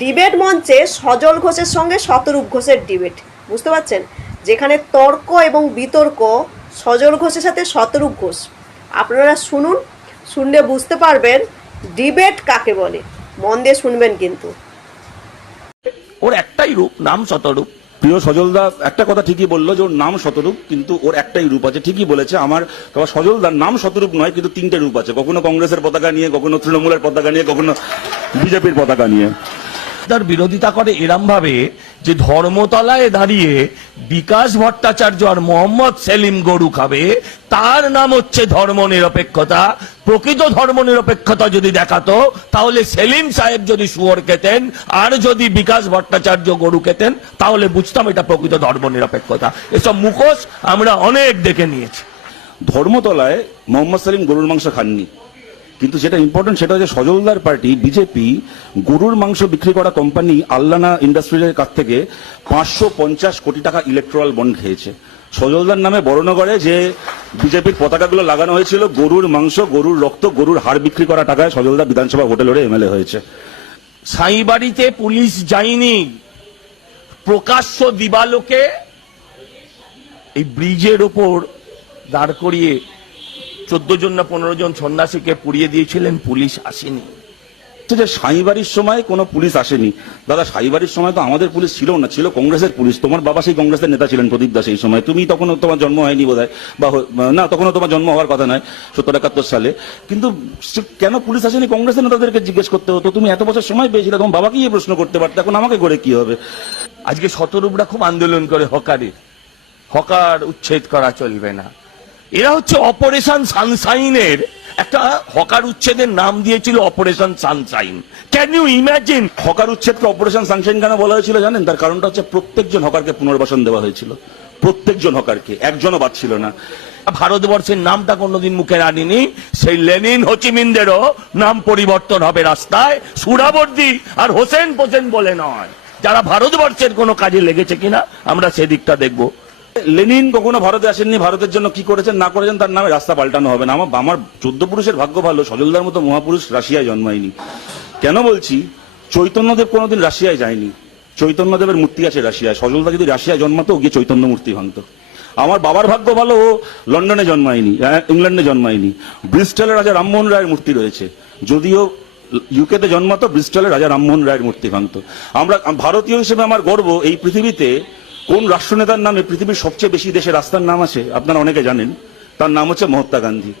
Debate মঞ্চে সজল ঘোষের সঙ্গে শতরূপ ঘোষের ডিবেট, বুঝতে পারছেন? যেখানে তর্ক এবং বিতর্ক, সজল ঘোষের সাথে শতরূপ ঘোষ। আপনারা শুনুন, শুনলে বুঝতে পারবেন ডিবেট কাকে বলে। মন দিয়ে শুনবেন কিন্তু। ওর একটাই রূপ, নাম শতরূপ। প্রিয় সজলদা একটা কথা ঠিকই বললো যে ওর নাম শতরূপ, কিন্তু ওর একটাই রূপ আছে। ঠিকই বলেছে, আমার সজলদার নাম শতরূপ নয়, কিন্তু তিনটে রূপ আছে। কখনো কংগ্রেসের পতাকা নিয়ে, কখনো তৃণমূলের পতাকা নিয়ে, কখনো বিজেপির পতাকা নিয়ে। তার বিরোধিতা করে এরম ভাবে যে ধর্মতলায় দাঁড়িয়ে বিকাশ ভট্টাচার্য আর মোহাম্মদ সেলিম গরু খাবে, তার নাম হচ্ছে ধর্মনিরপেক্ষতা। প্রকৃত ধর্মনিরপেক্ষতা যদি দেখাতো তাহলে সেলিম সাহেব যদি শুয়োর খেতেন আর যদি বিকাশ ভট্টাচার্য গরু খেতেন তাহলে বুঝতাম এটা প্রকৃত ধর্মনিরপেক্ষতা। এসব মুখোশ আমরা অনেক দেখে নিয়েছি। ধর্মতলায় মোহাম্মদ সেলিম গরুর মাংস খাননি, কিন্তু যেটা ইম্পর্টেন্ট সেটা হচ্ছে সজলদার পার্টি বিজেপি গরুর মাংস বিক্রি করা কোম্পানি আল্লানা ইন্ডাস্ট্রিজের কাছ থেকে 550 কোটি টাকা ইলেকট্রাল বন্ড খেয়েছে। সজলদার নামে বর্ণগড়ে যে বিজেপির পতাকাগুলো লাগানো হয়েছিল, গরুর মাংস, গরুর রক্ত, গরুর হাড় বিক্রি করা টাকায় সজলদা বিধানসভা ভোটে লড়ে এমএলএ হয়েছে। সাঁইবাড়িতে পুলিশ যায়নি, প্রকাশ্য দিবালোকে এই ব্রিজের ওপর দাঁড় করিয়ে 14 জন না 15 জন সন্ন্যাসীকে পুড়িয়ে দিয়েছিলেন, পুলিশ আসেনি। যে সাঁইবাড়ির সময় কোনো পুলিশ আসেনি, দাদা সাঁইবাড়ির সময় তো আমাদের পুলিশ ছিল না, ছিল কংগ্রেসের পুলিশ। তোমার বাবা সেই কংগ্রেসের নেতা ছিলেন, প্রদীপ দাস। এই সময় তুমি তখন তোমার জন্ম হয়নি বোধহয়, বা না তখনও তোমার জন্ম হওয়ার কথা নয়, 70-71 সালে। কিন্তু কেন পুলিশ আসেনি কংগ্রেসের নেতাদেরকে জিজ্ঞেস করতে হতো। তুমি এত বছর সময় পেয়েছিলে, তোমার বাবাকে এই প্রশ্ন করতে পারতে, এখন আমাকে করে কি হবে? আজকে শতরূপরা খুব আন্দোলন করে হকার উচ্ছেদ করা চলবে না। এরা হচ্ছে অপারেশন সানশাইনের একটা হকার উচ্ছেদের নাম দিয়েছিল, Operation Sunshine. Can you imagine? Hawker উচ্ছেদকে অপারেশন সানশাইন কেন বলা হয়েছিল জানেন? তার কারণটা হচ্ছে প্রত্যেকজন হকারকে পুনর্বাসন দেওয়া হয়েছিল, প্রত্যেকজন হকারকে, একজনও বাদ ছিল না। ভারতবর্ষের নামটা কোনোদিন মুখে আনিনি, সেই লেনিন হোচিমিনদেরও নাম পরিবর্তন হবে রাস্তায়, সুরাবর্দী আর হোসেন বলে নয়। যারা ভারতবর্ষের কোনো কাজে লেগেছে কিনা আমরা সেদিকটা দেখবো। লেনিন কখনো ভারতে আসেননি, ভারতের জন্য কি করেছেন না করেছেন তার নামে রাস্তা পাল্টানো হবে না। আমার 14 পুরুষের ভাগ্য ভালো, সজলদার মতো মহাপুরুষ রাশিয়ায় জন্মায়নি। কেন বলছি? চৈতন্যদেব কোনোদিন রাশিয়ায় যায়নি, চৈতন্যদেবের মূর্তি আছে রাশিয়ায়। সজলদা যদি রাশিয়ায় জন্মাতো, গিয়ে চৈতন্য মূর্তি ভাঙতো। আমার বাবার ভাগ্য ভালো, ও লন্ডনে জন্মায়নি, ইংল্যান্ডে জন্মায়নি। ব্রিস্টলের রাজা রামমোহন রায়ের মূর্তি রয়েছে, যদিও ইউকেতে জন্মাতো, ব্রিস্টলের রাজা রামমোহন রায়ের মূর্তি ভাঙতো। আমরা ভারতীয় হিসেবে আমার গর্ব, এই পৃথিবীতে কোন রাষ্ট্রনেতার নামে পৃথিবীর সবচেয়ে বেশি দেশে রাস্তার নাম আছে আপনারা অনেকে জানেন, তার নাম হচ্ছে মহাত্মা গান্ধী।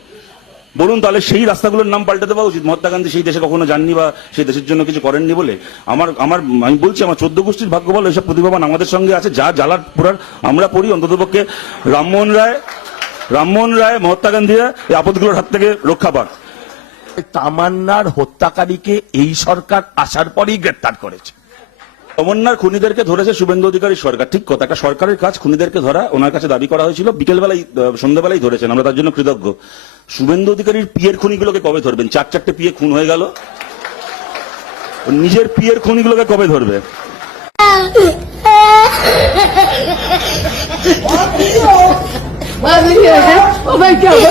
বলুন তাহলে সেই রাস্তাগুলোর নাম পাল্টে দেওয়া উচিত? মহাত্মা গান্ধী সেই দেশে কখনো যাননি বা সেই দেশের জন্য কিছু করেননি বলে? আমি বলছি আমার 14 গোষ্ঠীর ভাগ্য বলো, এসব প্রতিভাবান আমাদের সঙ্গে আছে। যা জ্বালার পুরার আমরা পড়ি, অন্ততপক্ষে রামমোহন রায়, মহাত্মা গান্ধীরা এই আপদগুলোর হাত থেকে রক্ষা পাক। তামান্নার হত্যাকারীকে এই সরকার আসার পরেই গ্রেপ্তার করেছে। তমন্নার খুনিদেরকে ধরেছে শুভেন্দু অধিকারী সরকার, ঠিক কথা, একটা সরকারের কাজ খুনিদেরকে ধরা। ওনার কাছে দাবি করা হয়েছিল, বিকেলবেলায় সন্ধ্যাবেলায় ধরেছেন, আমরা তার জন্য কৃতজ্ঞ। শুভেন্দু অধিকারীর পিয়ের খুনিগুলোকে কবে ধরবেন? 4-4টে পিয়ে খুন হয়ে গেল, নিজের পিয়ের খুনিগুলোকে কবে ধরবে? Oh my God.